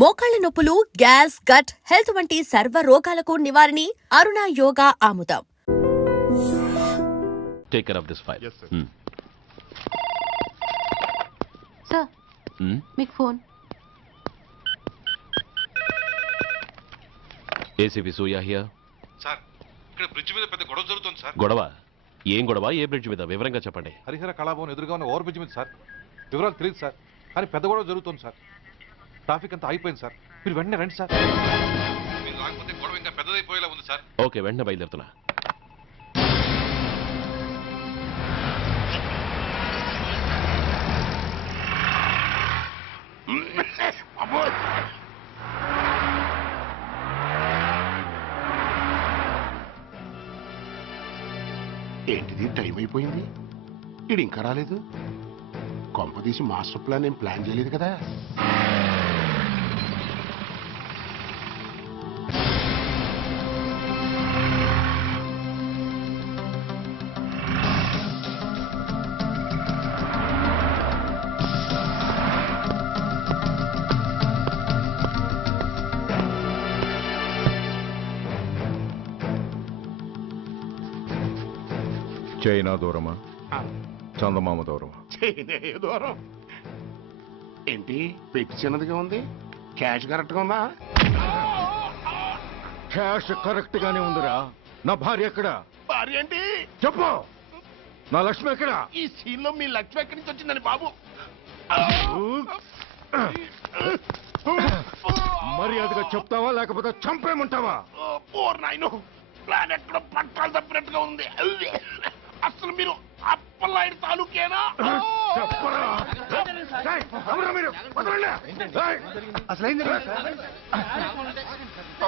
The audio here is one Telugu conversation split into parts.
మోకాళ్ల నొప్పులు, గ్యాస్, గట్ హెల్త్ వంటి సర్వ రోగాలకు నివారణి అరుణ యోగా ఆముదం. Take care of this file. Yes, sir. Sir మీకు phone. ACP Suya here. Sir ఇక్కడ బ్రిడ్జ్ మీద పెద్ద గొడవ జరుగుతుంది సార్. గొడవ? ఏం గొడవ? ఏ బ్రిడ్జ్ మీద? వివరంగా చెప్పండి. హరిహర కళాభవన్ ఎదురుగా ఉన్న ఓవర్ బ్రిడ్జ్ మీద సార్. వివరాలు తెలియదు సార్, కానీ పెద్ద గొడవ జరుగుతుంది సార్. ట్రాఫిక్ అంతా అయిపోయింది సార్. మీరు వెంటనే రండి సార్. మీరు రాకపోతే గొడవ ఇంకా పెద్దదైపోయేలా ఉంది సార్. ఓకే, వెంటనే బయలుదేరుతున్నా. ఏంటిది, టైం అయిపోయింది, ఇడు ఇంకా రాలేదు. కొంపదీసి మాస్టర్ ప్లాన్ ఏం ప్లాన్ చేయలేదు కదా. చైనా దూరమా, చందమామ దూరమా? చైనా దూరం ఏంటి, పెట్టి చిన్నదిగా ఉంది, క్యాష్ కరెక్ట్ గా ఉందా? క్యాష్ కరెక్ట్ గానే ఉందిరా. నా భార్య ఎక్కడ? భార్య ఏంటి చెప్పు. నా లక్ష్మి ఎక్కడ? ఈ సీన్ లో మీ లక్ష్మి ఎక్కడి నుంచి వచ్చిందని బాబు? మర్యాదగా చెప్తావా లేకపోతే చంపేమంటావా? ఓర్ నాయను, ప్లాన్ ఎక్కడ పట్టాలు తప్పినట్టుగా ఉంది. అసలు మీరు అప్పలాయుడు తాలూకేనా? చెప్పరా. ఏయ్, ఎవరా మీరు? వదలండి. ఏయ్.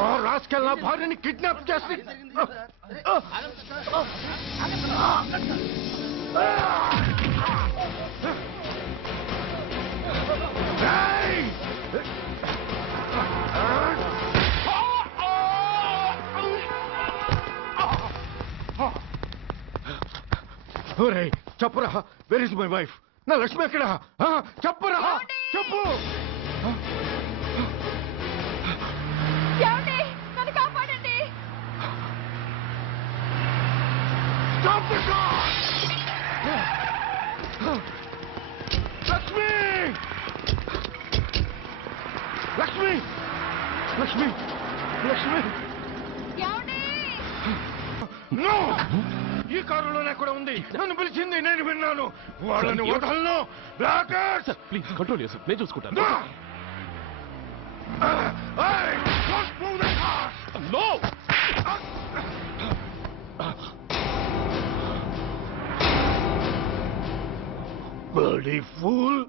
ఆ రాస్కెల్ నా భార్యని కిడ్నాప్ చేసి ఏయ్! ఒరేయ్, చెప్పరా, వేర్ ఇస్ మై వైఫ్? నా లక్ష్మి ఎక్కడ? చెప్పరా, చెప్పు. నన్ను కాపాడండి. Stop the car! Lakshmi, Lakshmi, Lakshmi, Lakshmi. No! ఈ కారులోనే కూడా ఉంది. నన్ను పిలిచింది, నేను విన్నాను. వాళ్ళని వదలను. బ్లాకర్స్, ప్లీజ్ కంట్రోల్ చేసి నేను చూసుకుంటాను. నో! బర్డీ ఫూల్,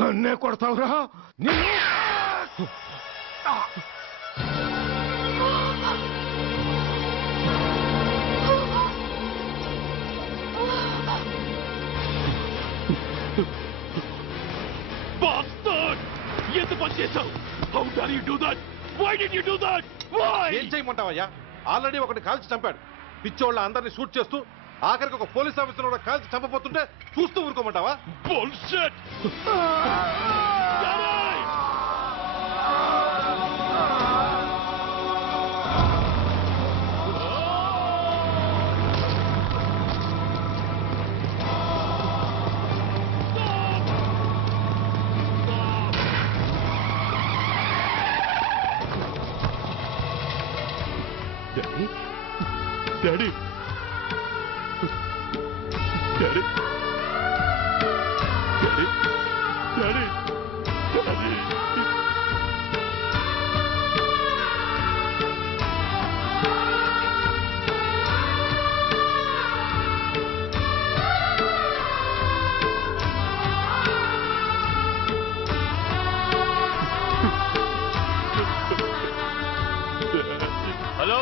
నన్నే కొడతావురా? నిన్ను ఎంత పని చేశావు? How dare you do that? Why did you do that? Why? ఏం చేయమంటావయ్యా? ఆల్రెడీ ఒకటి కాల్చి చంపాడు. పిచ్చోళ్ళ అందరినీ షూట్ చేస్తూ ఆఖరికి ఒక పోలీస్ ఆఫీసర్ కూడా కాల్చి చంపబోతుంటే చూస్తూ ఊరుకోమంటావా? Bullshit! Daddy? Daddy? Daddy? Daddy? Daddy? Daddy? Hello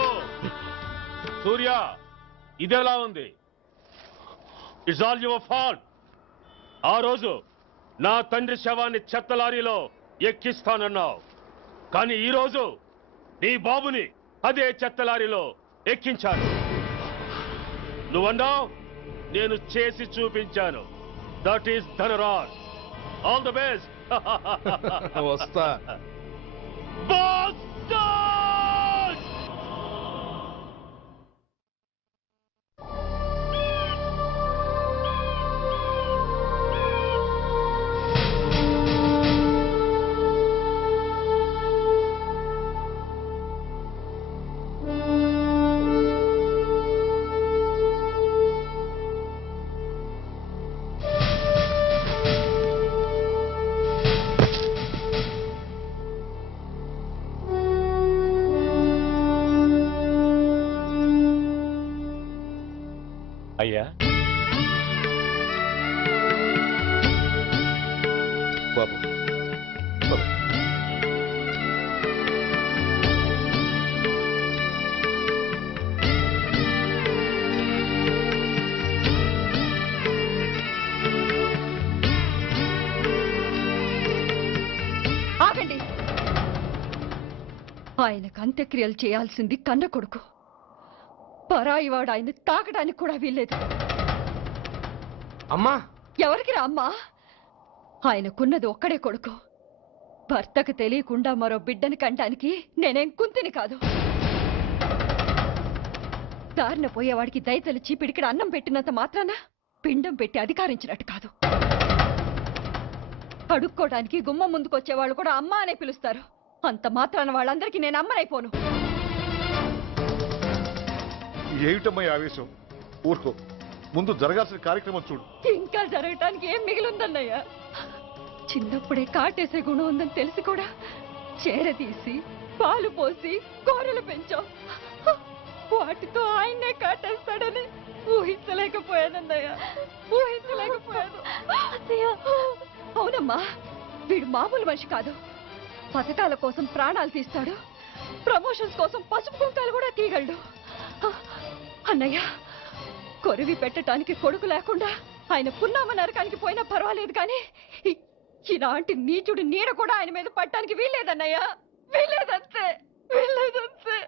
Surya, ఇదెలా ఉంది? It's all your fault. ఆ రోజు నా తండ్రి శవాన్ని చెత్త లారీలో ఎక్కిస్తానన్నావు, కానీ ఈ రోజు నీ బాబుని అదే చెత్త లారీలో ఎక్కించాను. నువ్వన్నావు, నేను చేసి చూపించాను. That is Dhanraj. All the best. వస్తా. Bastards! అయ్యా బాబు బాబు. ఆగండి. ఆయనకు అంత్యక్రియలు చేయాల్సింది కన్న కొడుకు. పరాయివాడు ఆయన తాకడానికి కూడా వీల్లేదు. అమ్మా, ఎవరికి రా అమ్మా? ఆయనకున్నది ఒక్కడే కొడుకు. భర్తకు తెలియకుండా మరో బిడ్డని కంటానికి నేనేం కుంతిని కాదు. దారిన పోయేవాడికి దయతలిచి పిడికిడ అన్నం పెట్టినంత మాత్రాన పిండం పెట్టి అధికారించినట్టు కాదు. అడుక్కోవడానికి గుమ్మం ముందుకొచ్చేవాళ్ళు కూడా అమ్మ అనే పిలుస్తారు. అంత మాత్రాన వాళ్ళందరికీ నేను అమ్మనైపోను. ఏమిటమ్మా ఈ ఆవేశం? ఊరుకో, ముందు జరగాల్సిన కార్యక్రమం చూడు. ఇంకా జరగటానికి ఏం మిగిలిందన్నయ్య? చిన్నప్పుడే కాటేసే గుణం ఉందని తెలిసి కూడా చేరదీసి పాలు పోసి గోరెలు పెంచాం. వాటితో ఆయన్నే కాటేస్తాడని ఊహించలేకపోయానన్నయ్య, ఊహించలేకపోయాను. అవునమ్మా, వీడు మామూలు మనిషి కాదు. పథకాల కోసం ప్రాణాలు తీస్తాడు, ప్రమోషన్స్ కోసం పసుపు కుంకాలు కూడా తీయగలడు. అన్నయ్య, కొరివి పెట్టడానికి కొడుకు లేకుండా ఆయన పున్నామ నరకానికి పోయినా పర్వాలేదు, కానీ ఇలాంటి నీచుడు నీడ కూడా ఆయన మీద పట్టడానికి వీల్లేదన్నయ్య, వీల్లేదంతే, వీల్లేదంతే.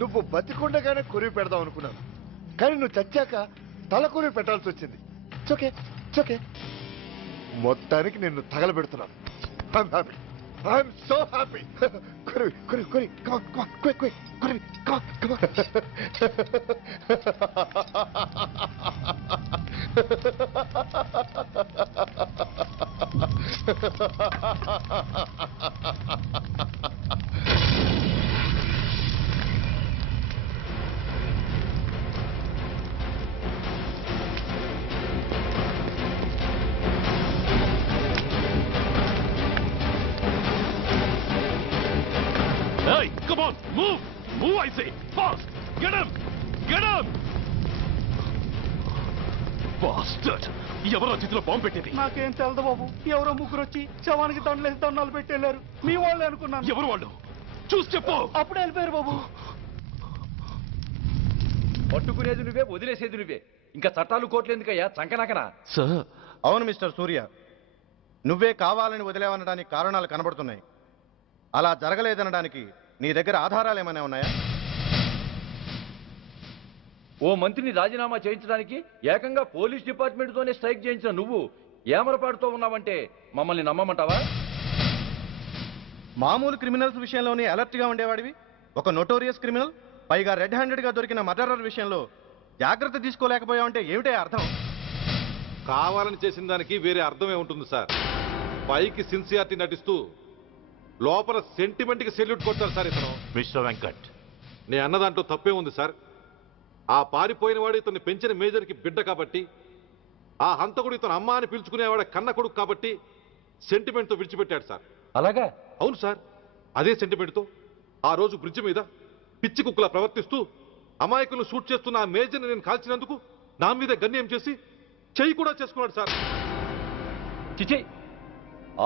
నువ్వు బతికుండగానే కొరివి పెడదాం అనుకున్నాను, కానీ నువ్వు చచ్చాక తల కొరివి పెట్టాల్సి వచ్చింది. చోకే చోకే, మొత్తానికి నిన్ను తగలబెడుతున్నాను. I'm so happy. Korivi Korivi Korivi, come on, come on, quick, quick, Korivi, come on, come on. Come on, move! Move, I say! Fast! Get him! Get him! Bastard! ఎవరో చేతిలో బాంబు పెట్టేది? నాకేం తెలదు బాబు. ఎవరో ముగ్గురు వచ్చి శవానికి దండలేసి దండాలు పెట్టేళ్ళారు. మీ వాళ్ళే అనుకున్నాను. ఎవరు వాళ్ళు? చూసి చెప్పు. అప్పుడే వెళ్ళిపోయారు బాబు. పట్టుకునేది నువ్వే, వదిలేసేది నువ్వే. ఇంకా చట్టాలు కోట్లు ఎందుకయ్యా చంకనాకనా? సార్, అవును మిస్టర్ సూర్య, నువ్వే కావాలని వదిలేవనడానికి కారణాలు కనబడుతున్నాయి. అలా జరగలేదనడానికి నీ దగ్గర ఆధారాలు ఏమైనా ఉన్నాయా? ఓ మంత్రిని రాజీనామా చేయించడానికి ఏకంగా పోలీస్ డిపార్ట్మెంట్తోనే స్ట్రైక్ చేయించిన నువ్వు ఏమరపాటుతో ఉన్నావంటే మమ్మల్ని నమ్మమంటావా? మామూలు క్రిమినల్స్ విషయంలోనే అలర్ట్గా ఉండేవాడివి. ఒక నోటోరియస్ క్రిమినల్, పైగా రెడ్ హ్యాండెడ్గా దొరికిన మర్డరర్ విషయంలో జాగ్రత్త తీసుకోలేకపోయావంటే ఏమిటే అర్థం? కావాలని చేసిన దానికి వేరే అర్థమే ఉంటుంది సార్. పైకి సిన్సియారిటీ నటిస్తూ లోపల సెంటిమెంట్కి సెల్యూట్ కొడతారు సార్ ఇతను. మిస్టర్ వెంకట్, నే అన్న దాంట్లో తప్పే ఉంది సార్. ఆ పారిపోయిన వాడు ఇతన్ని పెంచిన మేజర్కి బిడ్డ కాబట్టి, ఆ హంతకుడు ఇతను అమ్మ అని పిలుచుకునేవాడు కన్న కొడుకు కాబట్టి సెంటిమెంట్తో విడిచిపెట్టాడు సార్. అలాగా? అవును సార్, అదే సెంటిమెంట్తో ఆ రోజు బ్రిడ్జ్ మీద పిచ్చి కుక్కలా ప్రవర్తిస్తూ అమాయకులను షూట్ చేస్తున్న ఆ మేజర్ని నేను కాల్చినందుకు నా మీద గన్యం చేసి చెయ్యి కూడా చేసుకున్నాడు సార్. చిచి,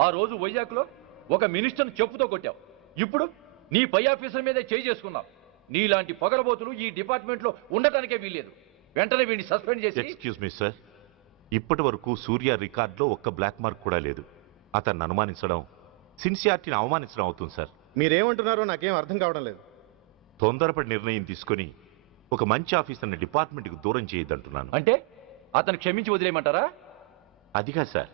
ఆ రోజు వైజాగ్లో ఒక మినిస్టర్ని చెప్పుతో కొట్టావు. ఇప్పుడు నీ పై ఆఫీసర్ మీదే చేయి చేసుకున్నావు. నీలాంటి పొగరబోతులు ఈ డిపార్ట్మెంట్లో ఉండటానికే వీల్లేదు. వెంటనే వీడిని సస్పెండ్ చేసి. ఎక్స్క్యూజ్ మీ సార్, ఇప్పటి వరకు సూర్య రికార్డులో ఒక్క బ్లాక్ మార్క్ కూడా లేదు. అతన్ని అనుమానించడం సిన్సియారిటీని అవమానించడం అవుతుంది సార్. మీరేమంటున్నారో నాకేం అర్థం కావడం లేదు. తొందరపడి నిర్ణయం తీసుకొని ఒక మంచి ఆఫీసర్ని డిపార్ట్మెంట్కి దూరం చేయొద్దంటున్నాను. అంటే అతను క్షమించి వదిలేయమంటారా? అదిగా సార్,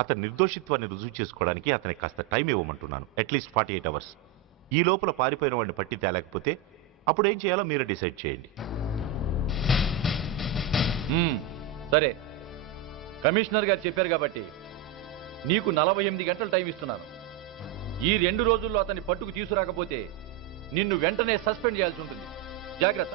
అతని నిర్దోషిత్వాన్ని రుజువు చేసుకోవడానికి అతనికి కాస్త టైం ఇవ్వమంటున్నాను. At least 48 hours. ఈ లోపల పారిపోయిన వాడిని పట్టి తేలేకపోతే అప్పుడు ఏం చేయాలో మీరే డిసైడ్ చేయండి. సరే, కమిషనర్ గారు చెప్పారు కాబట్టి నీకు 48 గంటలు టైం ఇస్తున్నాను. ఈ 2 రోజుల్లో అతన్ని పట్టుకు తీసుకురాకపోతే నిన్ను వెంటనే సస్పెండ్ చేయాల్సి ఉంటుంది. జాగ్రత్త.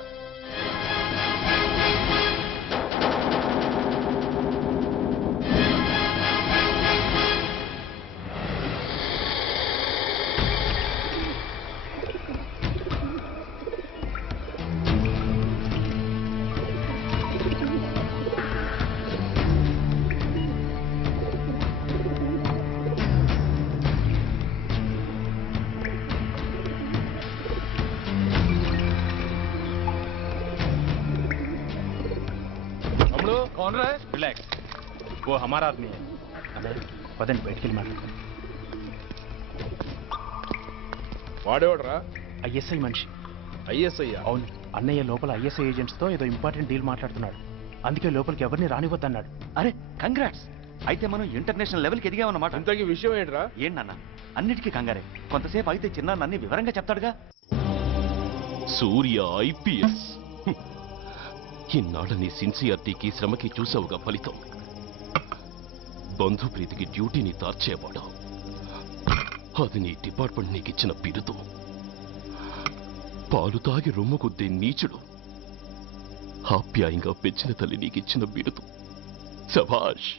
कौन रहा है? रिलैक्स, वो हमारा आदमी है. పదండి బయటికి వెళ్ళి మాట్లాడతాం. వాడేవాడరా? ఐఎస్ఐ మనిషి. ఐఎస్ఐ? అవును, అన్నయ్య లోపల ఐఎస్ఐ ఏజెంట్స్తో ఏదో ఇంపార్టెంట్ డీల్ మాట్లాడుతున్నాడు. అందుకే లోపలికి ఎవరిని రానివద్దన్నాడు. అరే కంగ్రాట్స్, అయితే మనం ఇంటర్నేషనల్ లెవెల్కి ఎదిగామన్నమాట. ఇంతకీ విషయం ఏంట్రా? ఏంటన్నా అన్నిటికీ కంగారే. కొంతసేపు అయితే చిన్న అన్ని వివరంగా చెప్తాడుగా. సూర్య ఐపీఎస్. ఇన్నాళ్ళ నీ సిన్సియారిటీకి శ్రమకి చూసావుగా ఫలితం. బంధుప్రీతికి డ్యూటీని తార్చేవాడు. అది నీ డిపార్ట్మెంట్ నీకిచ్చిన బిరుదు. పాలు తాగి రొమ్ము కొద్దే నీచుడు. ఆప్యాయంగా పెంచిన తల్లి నీకిచ్చిన బిరుదు. శభాష్.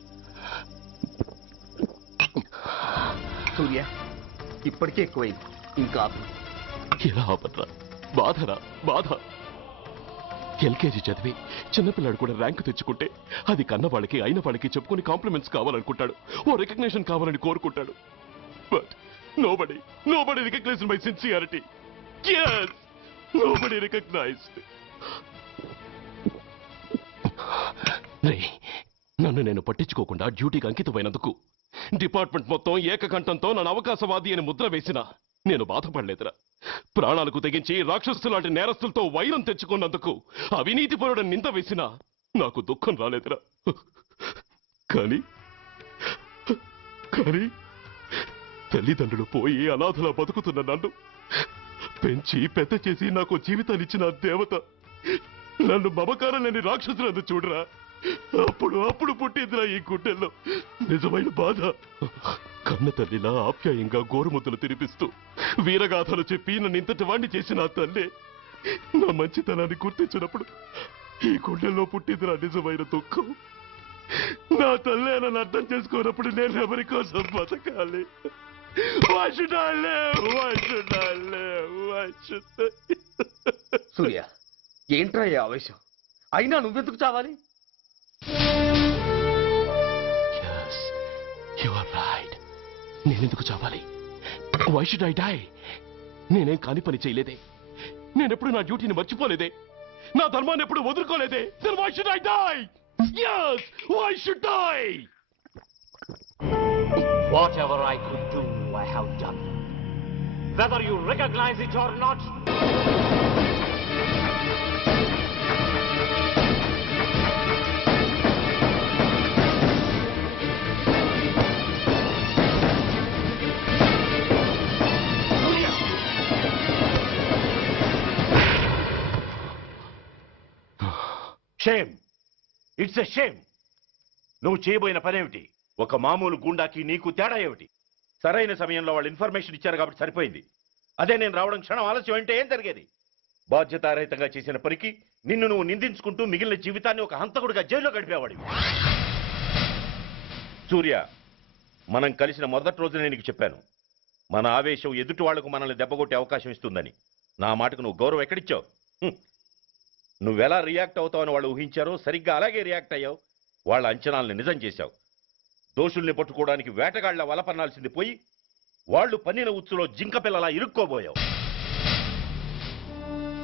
సూర్య, ఇప్పటికే ఎక్కువైంది, ఇంకా ఎలా ఆపట్రా? బాధరా బాధ. ఎల్కేజీ చదివి చిన్నపిల్లాడు కూడా ర్యాంకు తెచ్చుకుంటే అది కన్నవాళ్ళకి అయిన వాళ్ళకి చెప్పుకుని కాంప్లిమెంట్స్ కావాలనుకుంటాడు, ఓ రికగ్నిషన్ కావాలని కోరుకుంటాడు. But nobody recognized my sincerity. yes, nobody recognized. నన్ను నేను పట్టించుకోకుండా డ్యూటీకి అంకితమైనందుకు డిపార్ట్మెంట్ మొత్తం ఏకకంఠంతో నన్ను అవకాశవాది అని ముద్ర వేసినా నేను బాధపడలేదురా. ప్రాణాలకు తెగించి రాక్షసు లాంటి నేరస్తులతో వైరం తెచ్చుకున్నందుకు అవినీతిపరుడు నింద వేసినా నాకు దుఃఖం రాలేదురా. కానీ తల్లిదండ్రులు పోయి అనాథలా బతుకుతున్న నన్ను పెంచి పెద్ద చేసి నాకు జీవితాన్నిచ్చిన దేవత నన్ను మమకారం లేని రాక్షసులను చూడరా. అప్పుడు పుట్టిందిరా ఈ గుండెల్లో నిజమైన బాధ. కన్న తల్లిలా ఆప్యాయంగా గోరుముద్దలు తినిపిస్తూ వీరగాథలు చెప్పి నన్ను ఇంతటి వాణ్ణి చేసిన ఆ తల్లే నా మంచితనాన్ని గుర్తించినప్పుడు ఈ గుండెల్లో పుట్టిందిరా నిజమైన దుఃఖం. నా తల్లే నన్ను అర్థం చేసుకోనప్పుడు నేను ఎవరి కోసం బతకాలి? Why should I live? Why should I live? Why should I? సూర్య ఏంట్రా ఈ ఆవేశం? అయినా నువ్వెందుకు చావాలి? Yes, you are right. నేనెందుకు చావాలి? Why should I die? నేనేం కాని పని చేయలేదే. నేనెప్పుడు నా డ్యూటీని మర్చిపోలేదే. నా ధర్మాన్ని ఎప్పుడు వదులుకోలేదే. Then why should I die? Yes, why should I? Whatever I could do, I have done. Whether you recognize it or not. Shame, it's a shame. నువ్వు చేయబోయిన పనేమిటి? ఒక మామూలు గుండాకి నీకు తేడా ఏమిటి? సరైన సమయంలో వాళ్ళు ఇన్ఫర్మేషన్ ఇచ్చారు కాబట్టి సరిపోయింది. అదే నేను రావడం క్షణం ఆలస్యం అంటే ఏం జరిగేది? బాధ్యతారహితంగా చేసిన పనికి నిన్ను నువ్వు నిందించుకుంటూ మిగిలిన జీవితాన్ని ఒక హంతకుడిగా జైల్లో గడిపేవాడివి. సూర్య, మనం కలిసిన మొదటి రోజునే నీకు చెప్పాను, మన ఆవేశం ఎదుటి వాళ్లకు మనల్ని దెబ్బగొట్టే అవకాశం ఇస్తుందని. నా మాటకు నువ్వు గౌరవం ఎక్కడిచ్చావు? నువ్వెలా రియాక్ట్ అవుతావని వాళ్ళు ఊహించారో సరిగ్గా అలాగే రియాక్ట్ అయ్యావు. వాళ్ళ అంచనాల్ని నిజం చేశావు. దోషుల్ని పట్టుకోవడానికి వేటగాళ్ల వలపన్నాల్సింది పోయి వాళ్ళు పన్నిన ఉచ్చులో జింక పిల్లలా ఇరుక్కోబోయావు.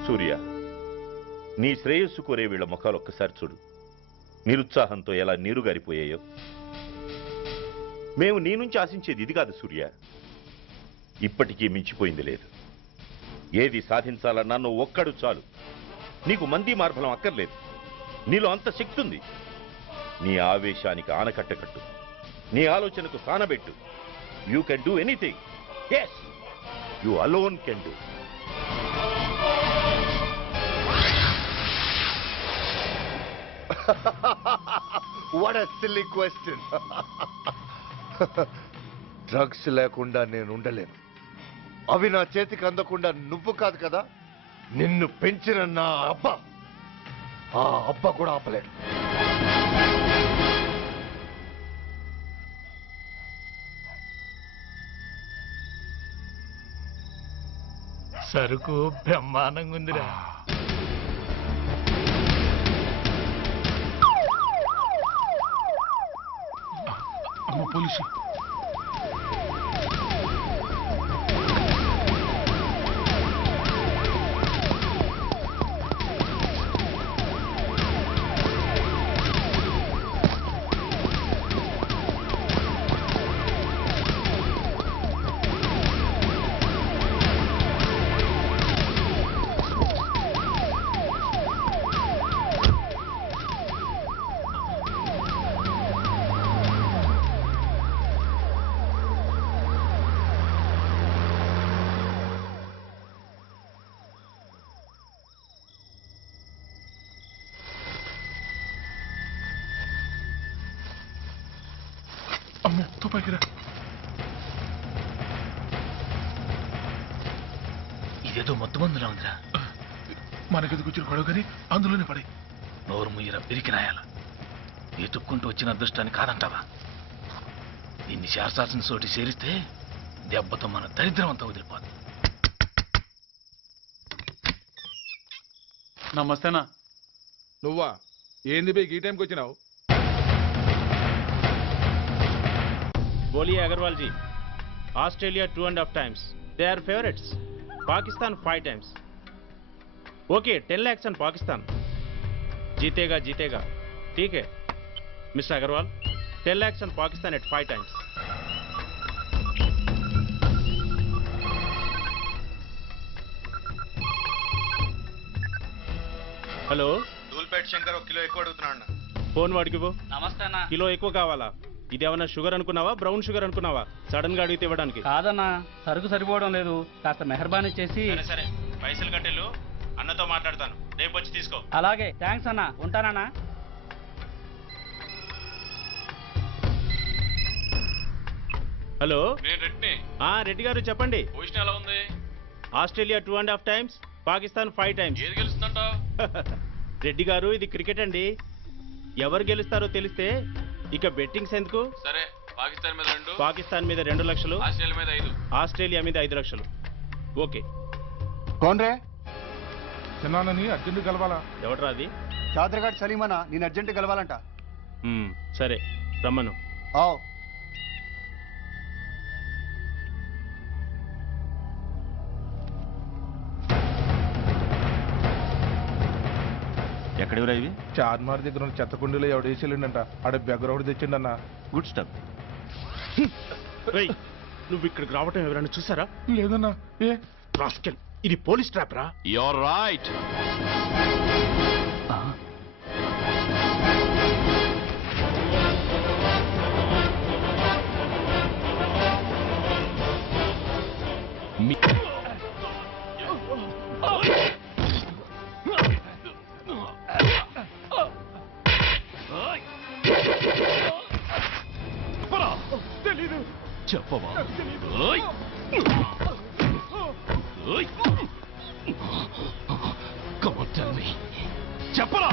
సూర్య, నీ శ్రేయస్సు కోరే వీళ్ళ ముఖాలు ఒక్కసారి చూడు. నిరుత్సాహంతో ఎలా నీరుగారిపోయాయో. మేము నీ నుంచి ఆశించేది ఇది కాదు సూర్య. ఇప్పటికీ మించిపోయింది లేదు. ఏది సాధించాలన్నా నువ్వు ఒక్కడు చాలు. నీకు మంది మార్బలం అక్కర్లేదు. నీలో అంత శక్తి ఉంది. నీ ఆవేశానికి ఆనకట్ట కట్టు. నీ ఆలోచనకు సానబెట్టు. You can do anything. Yes, you alone can do. What a silly question. Drugs లేకుండా నేను ఉండలేను. అవి నా చేతికి అందకుండా నువ్వు కాదు కదా, నిన్ను పెంచిన నా అబ్బ, ఆ అబ్బ కూడా ఆపలేడు. సరుకు బ్రహ్మాండంగా ఉందిరా. అమ్మ పోలీసు. అమ్మో, తుపాకిరా. ఇదేదో మొత్తం మందులా ఉందిరా. మనకెందుకు వచ్చిన గొడవ కానీ అందులోనే పడే. నోరు ముయ్యరా పిరికినాయాల. ఎత్తుక్కుంటూ వచ్చిన అదృష్టాన్ని కాదంటావా? దీన్ని శాస్త్రాసిన చోటి చేరిస్తే దెబ్బతో మన దరిద్రం అంతా వదిలిపోదు. నమస్తేనా. నువ్వా? ఏంది బే ఈ టైంకి వచ్చినావు? बोलिए Agarwal ji. Australia 2.5 times. They are favorites. Pakistan 5 times. Okay, 10 lakhs on Pakistan. जीतेगा जीतेगा. ठीक है Mister Agarwal. 10 lakhs on Pakistan at 5 times. Hello, Dhoolpet Shankar 1 kilo ఎక్కువ అడుగుతున్నాడు. ఫోన్ వాడికి ఇవ్వు. నమస్తే అన్న. కిలో ఎక్కువ కావాలా? ఇదేమన్నా షుగర్ అనుకున్నావా, బ్రౌన్ షుగర్ అనుకున్నావా? సడన్ గా అడిగితే ఇవ్వడానికి. కాదన్నా, సరుకు సరిపోవడం లేదు. కాస్త మెహర్బానీ చేసి. సరే పైసలు కట్టెళ్ళు, అన్నతో మాట్లాడతాను. రేపు వచ్చి తీసుకో. అలాగే, థ్యాంక్స్ అన్న. ఉంటానన్నా. హలో, నేను రెడ్డిని. రెడ్డి గారు చెప్పండి. పొజిషన్ ఎలా ఉంది? Australia 2.5 times, Pakistan 5 times. ఏది గెలుస్తుందంట? రెడ్డి గారు, ఇది క్రికెట్ అండి. ఎవరు గెలుస్తారో తెలిస్తే ఇక బెట్టింగ్స్ ఎందుకు? సరే పాకిస్తాన్ మీద 2, పాకిస్తాన్ మీద 2 లక్షలు, ఆస్ట్రేలియా మీద 5. ఆస్ట్రేలియా మీద 5 లక్షలు. ఓకే. కోన్రే చిన్నానని అర్జెంట్ కలవాలా? ఎవడ్రా అది? చాదరగాడ్ సలీమనా నేను అర్జెంట్ కలవాలంట. సరే రమ్మను. ఎక్కడివిరా ఇవి? చార్మార్ దగ్గర ఉన్న చెత్త కుండీలో ఎవడు వేసేళ్ళంట. ఆడ బెగ్గరొకటి తెచ్చిండన్న. Good stuff. రేయ్, నువ్వు ఇక్కడికి రావటం ఎవరైనా చూసారా? లేదన్నా. ఏ రాస్కెల్, ఇది పోలీస్ ట్రాప్ రా. You're right. తెలీదు. చెప్పవా? Come on, tell me. చెప్పరా?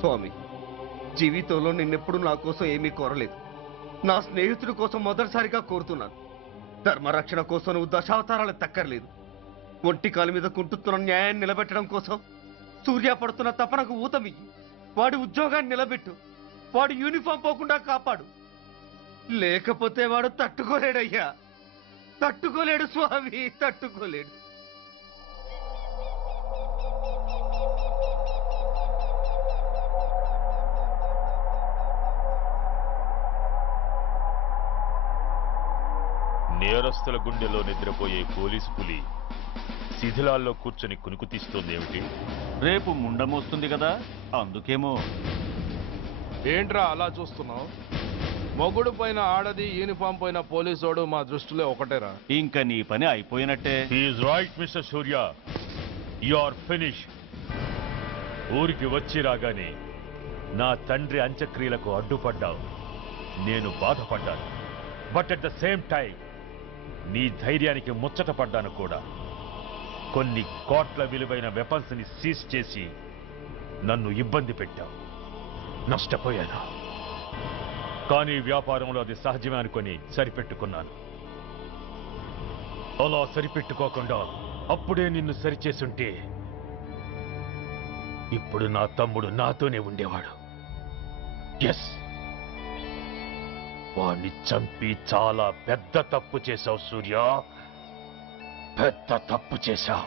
స్వామి, జీవితంలో నిన్నెప్పుడు నా కోసం ఏమీ కోరలేదు. నా స్నేహితుడి కోసం మొదటిసారిగా కోరుతున్నాను. ధర్మరక్షణ కోసం నువ్వు దశావతారాలు తక్కర్లేదు. ఒంటి కాలు మీద కుంటుతున్న న్యాయాన్ని నిలబెట్టడం కోసం సూర్య పడుతున్న తపనకు ఊతమియ్యి. వాడి ఉద్యోగాన్ని నిలబెట్టు. వాడు యూనిఫామ్ పోకుండా కాపాడు. లేకపోతే వాడు తట్టుకోలేడయ్యా. తట్టుకోలేడు స్వామి, తట్టుకోలేడు. నేరస్తుల గుండెలో నిద్రపోయే పోలీసు పులి శిథిలాల్లో కూర్చొని కునుకు తీస్తోందేమిటి? రేపు ముండమొస్తుంది కదా, అందుకేమో. ఏంట్రా అలా చూస్తున్నావు? మొగుడు పైన ఆడది, యూనిఫామ్ పైన పోలీసోడు మా దృష్టిలో ఒకటేరా. ఇంకా నీ పని అయిపోయినట్టే. Is right mister Surya, you are finish. ఊరికి వచ్చి రాగానే నా తండ్రి అంత్యక్రియలకు అడ్డుపడ్డావు. నేను బాధపడ్డాను. But at the same time నీ ధైర్యానికి ముచ్చట పడ్డాను కూడా. కొన్ని కోట్ల విలువైన వెపన్స్ ని సీజ్ చేసి నన్ను ఇబ్బంది పెట్టావు. నష్టపోయాను. కానీ వ్యాపారంలో అది సహజమే అనుకొని సరిపెట్టుకున్నాను. అలా సరిపెట్టుకోకుండా అప్పుడే నిన్ను సరిచేసుంటే ఇప్పుడు నా తమ్ముడు నాతోనే ఉండేవాడు. ఎస్, వాణ్ణి చంపి చాలా పెద్ద తప్పు చేశావు సూర్య. పెద్ద తప్పు చేశావు.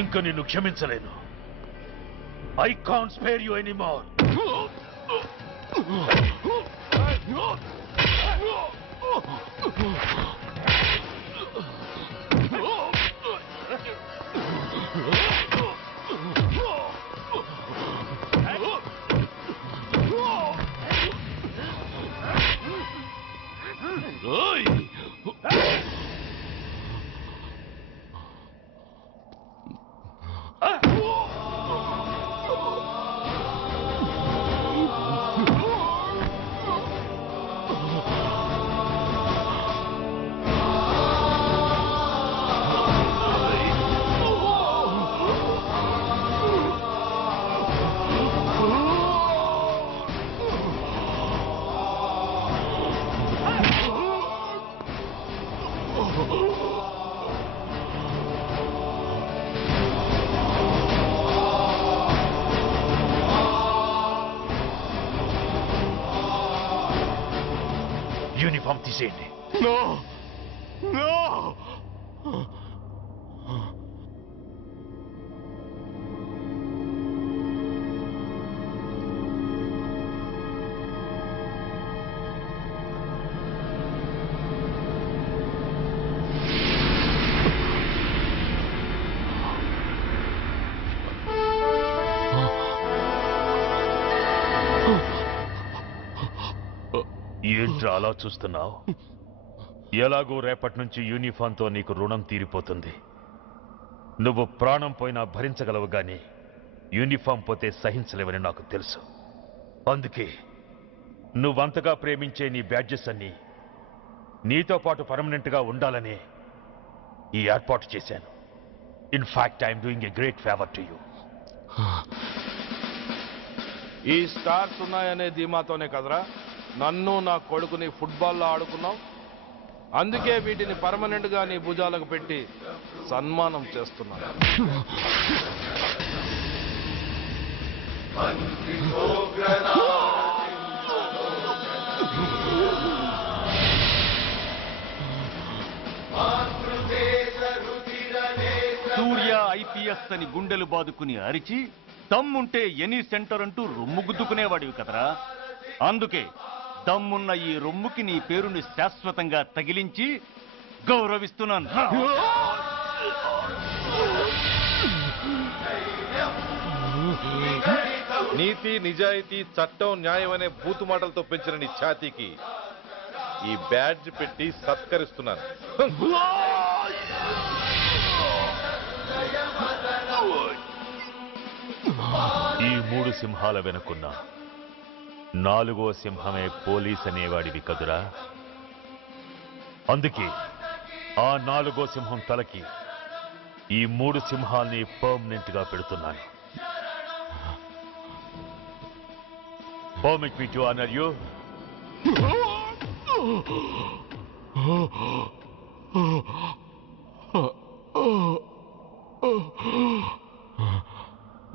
ఇంక నిన్ను క్షమించలేను. I can't spare you anymore. Uniform తీసేయండి. No no. ఏంట్రా అలా చూస్తున్నావు? ఎలాగో రేపటి నుంచి యూనిఫామ్తో నీకు రుణం తీరిపోతుంది. నువ్వు ప్రాణం పోయినా భరించగలవు గాని యూనిఫామ్ పోతే సహించలేవని నాకు తెలుసు. అందుకే నువ్వంతగా ప్రేమించే నీ బ్యాడ్జెస్ అన్ని నీతో పాటు పర్మనెంట్గా ఉండాలని ఈ ఏర్పాటు చేశాను. In fact I'm doing a great favour to you. ఈ స్టార్స్ ఉన్నాయనే ధీమాతోనే కదరా నన్ను నా కొడుకుని ఫుట్బాల్లో ఆడుకున్నావు. అందుకే వీటిని పర్మనెంట్ గా నీ భుజాలకు పెట్టి సన్మానం చేస్తున్నాను. సూర్య ఐపీఎస్ అని గుండెలు బాదుకుని అరిచి దమ్ముంటే ఎనీ సెంటర్ అంటూ రొమ్ము గుద్దుకునేవాడివి కదరా. అందుకే దమ్మున్న ఈ రొమ్ముకి నీ పేరుని శాశ్వతంగా తగిలించి గౌరవిస్తున్నాను. నీతి, నిజాయితీ, చట్టం, న్యాయం అనే బూతు మాటలతో పెంచిన నీ ఛాతీకి ఈ బ్యాడ్జ్ పెట్టి సత్కరిస్తున్నాను. ఈ 3 సింహాల వెనుకున్న 4వ సింహమే పోలీస్ అనేవాడివి కదురా. అందుకే ఆ 4వ సింహం తలకి ఈ 3 సింహాల్ని పర్మనెంట్ గా పెడుతున్నాను. Permit me to honor you.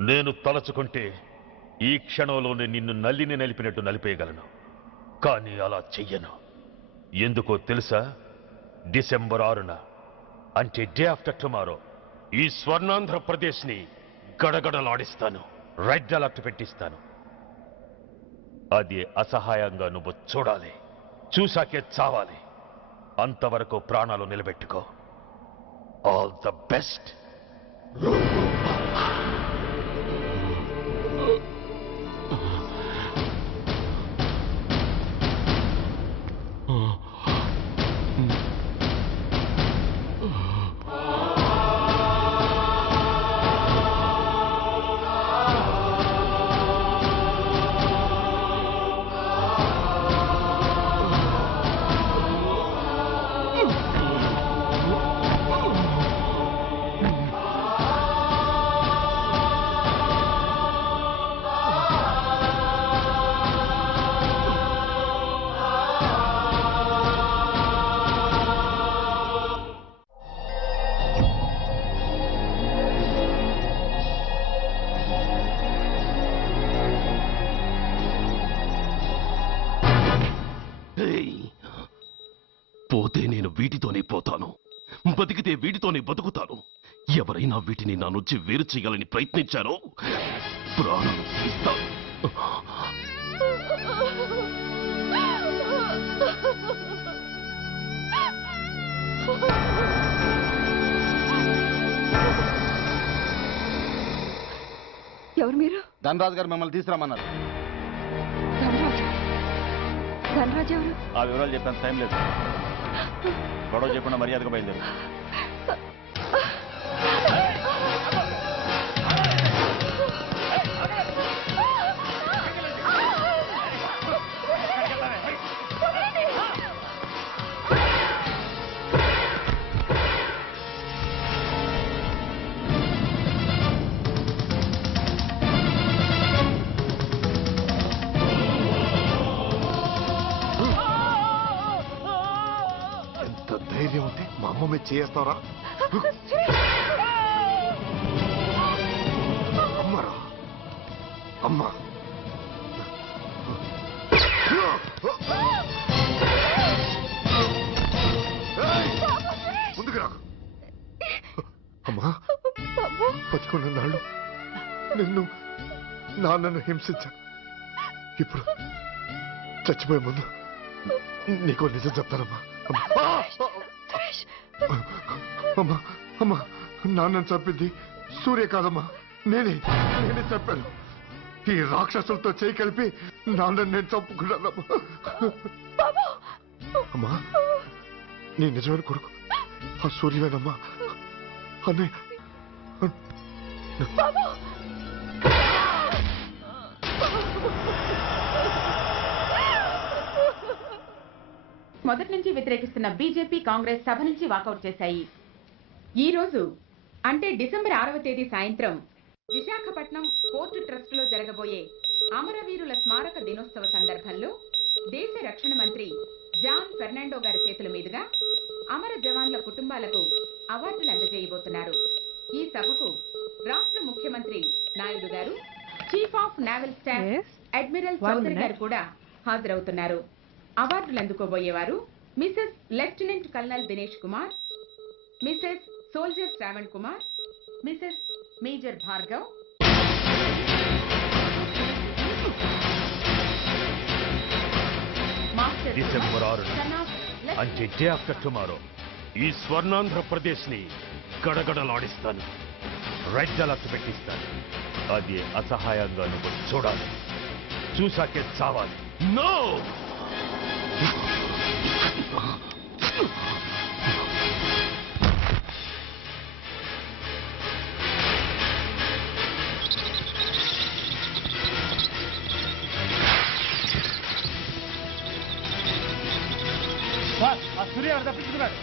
నేను తలచుకుంటే ఈ క్షణంలోనే నిన్ను నల్లిని నలిపినట్టు నలిపేయగలను. కానీ అలా చెయ్యను. ఎందుకో తెలుసా? డిసెంబర్ 6న అంటే డే ఆఫ్టర్ టుమారో ఈ స్వర్ణాంధ్రప్రదేశ్ని గడగడలాడిస్తాను. రెడ్ అలర్ట్ పెట్టిస్తాను. అది అసహాయంగా నువ్వు చూడాలి. చూశాకే చావాలి. అంతవరకు ప్రాణాలు నిలబెట్టుకో. All the best. పోతే నేను వీటితోనే పోతాను, బతికితే వీటితోనే బతుకుతాను. ఎవరైనా వీటిని నా నుంచి వేరు చేయాలని ప్రయత్నించారో ప్రాణాలు తీస్తాను. ఎవరు మీరు? ధనరాజు గారు మిమ్మల్ని తీసుకురామన్నారు. ధనరాజు ఎవరు? ఆ వివరాలు చెప్పేంత టైం లేదు. గొడవ చెప్పకుండా మర్యాదగా బయలుదేరు. ధైర్యం ఉంటే మా అమ్మ మీద చేస్తావరా? అమ్మరా అమ్మ ముందుకు రా. అమ్మా బతికున్న నాళ్ళు నిన్ను నాన్నను హింసించా. ఇప్పుడు చచ్చిపోయే ముందు నీకో నిజం చెప్తానమ్మా. అమ్మా అమ్మా నాన్నను చంపింది సూర్య కాదమ్మా, నేనే చంపాను. ఈ రాక్షసులతో చేయి కలిపి నాన్నని నేను చంపుకున్నానమ్మా. అమ్మా నీ నిజమైన కొడుకు ఆ సూర్యవేనమ్మా. అన్నయ్య మొదటి నుంచి వ్యతిరేకిస్తున్న బీజేపీ, కాంగ్రెస్ సభ నుంచి వాకౌట్ చేశాయి. ఈ రోజు అంటే డిసెంబర్ 6వ తేదీ సాయంత్రం విశాఖపట్నం పోర్టు ట్రస్టులో జరగబోయే అమరవీరుల స్మారక దినోత్సవ సందర్భంలో దేశ రక్షణ మంత్రి జాన్ ఫెర్నాండో గారి చేతుల మీదుగా అమర జవాన్ల కుటుంబాలకు అవార్డులు అందజేయబోతున్నారు. ఈ సభకు రాష్ట్ర ముఖ్యమంత్రి నాయుడు గారు, chief of naval staff admiral Chowdhury గారు కూడా హాజరవుతున్నారు. అవార్డులు అందుకోబోయేవారు Mrs lieutenant colonel Dinesh Kumar, Mrs soldier Shravan Kumar, Mrs major Bhargav, December 6 అంటే డే ఆఫ్టర్ టుమారో ఈ స్వర్ణాంధ్రప్రదేశ్ ని గడగడలాడిస్తాను. రెడ్ అలర్ట్ పెట్టిస్తాను. అది అసహాయంగా నువ్వు చూడాలి. చూసాకే చావాలి. నో సూర్య తప్పించుకున్నాడు.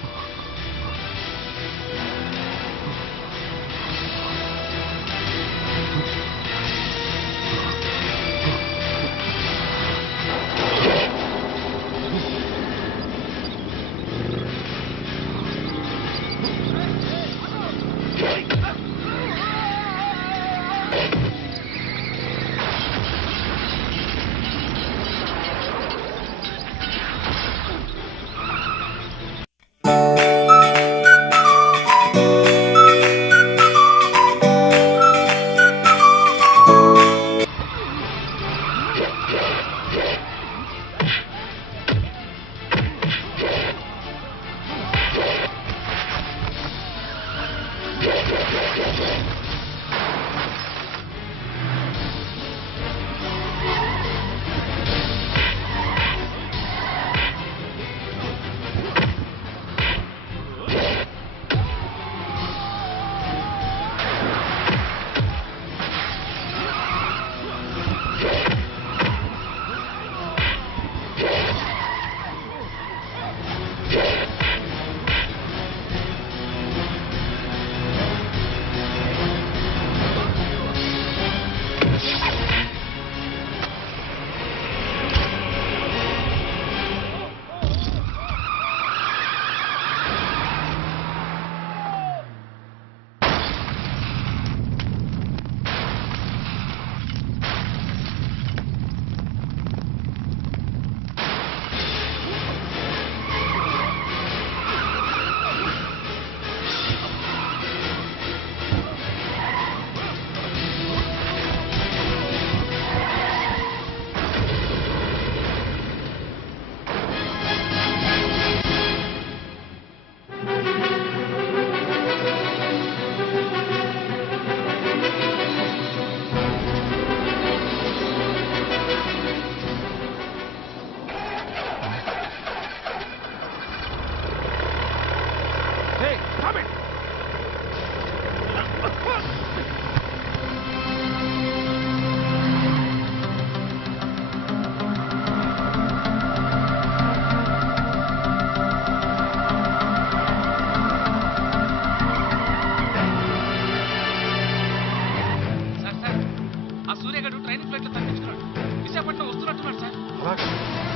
సూర్యగాడు ట్రైన్ ఫ్లైట్ లో తప్పించుకున్నాడు. విశాఖపట్నం వస్తున్నట్టున్నాడు సార్.